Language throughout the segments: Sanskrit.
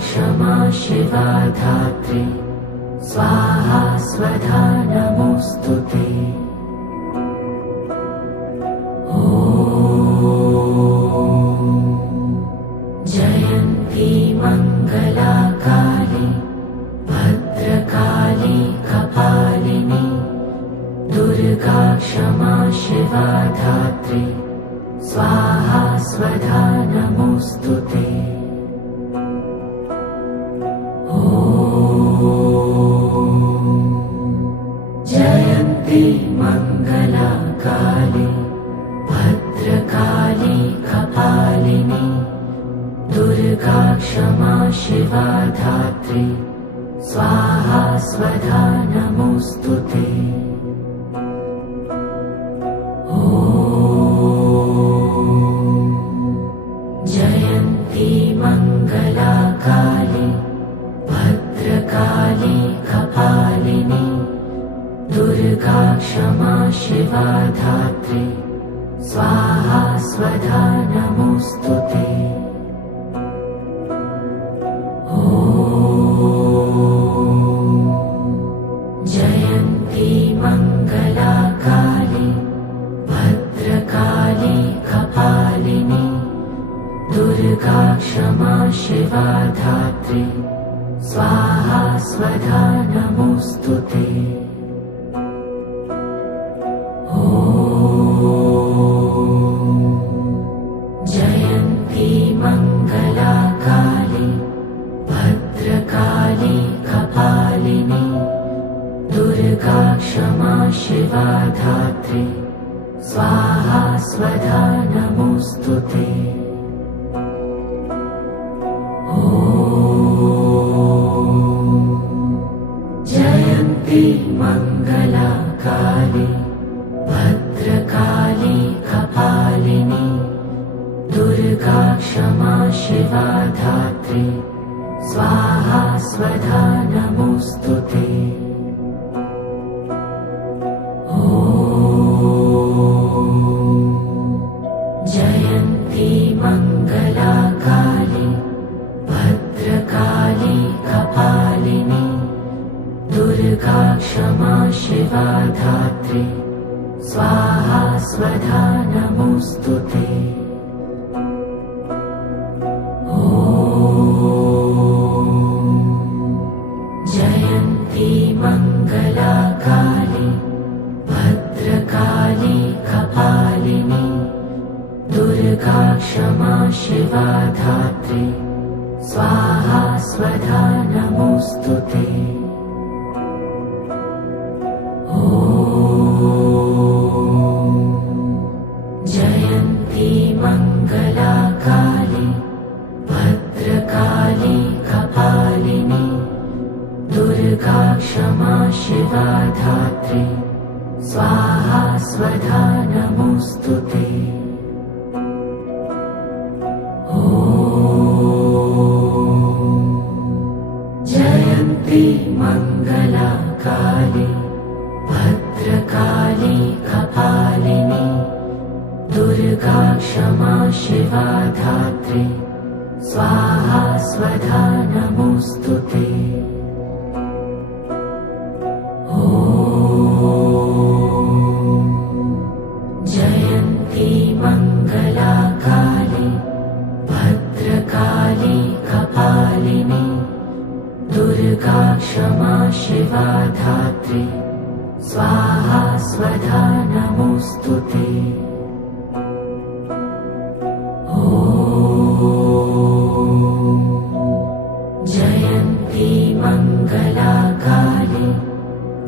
शिवा धात्री स्वाहा स्वधा नमोऽस्तु ते जयन्ती मङ्गलाकाली भद्रकाली कपालिनी दुर्गा क्षमा शिवा धात्री स्वाहा स्वधा नमोऽस्तु दुर्गा क्षमा शिवा धात्री स्वाहा स्वधा नमोऽस्तु ते। जयन्ती मङ्गलाकाली भद्रकाली कपालिनी दुर्गा क्षमा शिवा धात्री स्वाहा स्वधा नमोऽस्तु ते जयन्ती मङ्गलाकाली भद्रकाली कपालिनी दुर्गा क्षमा शिवा धात्री स्वाहा स्वधा नमोऽस्तु ते धात्री। स्वाहा स्वधा नमोऽस्तु ते जयन्ती मङ्गलाकाली भद्रकाली कपालिनी दुर्गा क्षमा शिवा धात्री। स्वाहा स्वधा नमोऽस्तु ते दुर्गा क्षमा शिवा धात्री स्वाहा स्वधा नमोऽस्तु ते जयन्ती मङ्गलाकाली भद्रकाली कपालिनी दुर्गा क्षमा शिवा धात्री स्वाहा स्वधा नमोऽस्तु ते क्षमा शिवा धात्री स्वाहा स्वधा नमोऽस्तु ते जयन्ती मङ्गलाकाली भद्रकाली कपालिनी दुर्गा क्षमा शिवा धात्री स्वाहा स्वधा नमोऽस्तु ते शिवा धात्री। स्वाहा स्वधा नमोऽस्तु ते। जयन्ती मङ्गलाकाली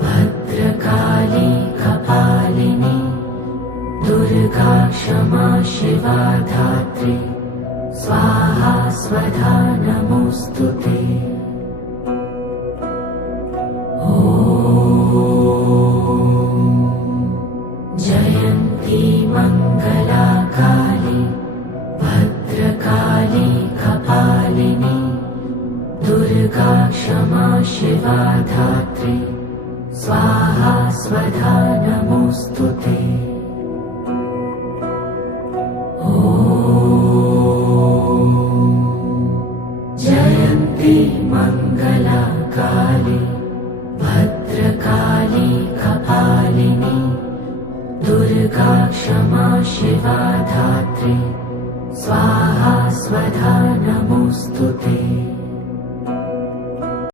भद्रकाली कपालिनी दुर्गा क्षमा शिवा धात्री। स्वाहा स्वधा नमोऽस्तु ते क्षमा शिवा धात्री। स्वाहा स्वधा नमोऽस्तु ते जयन्ती मङ्गला काली भद्रकाली कपालिनी। दुर्गा क्षमा शिवा धात्री स्वाहा स्वधा नमोऽस्तु ते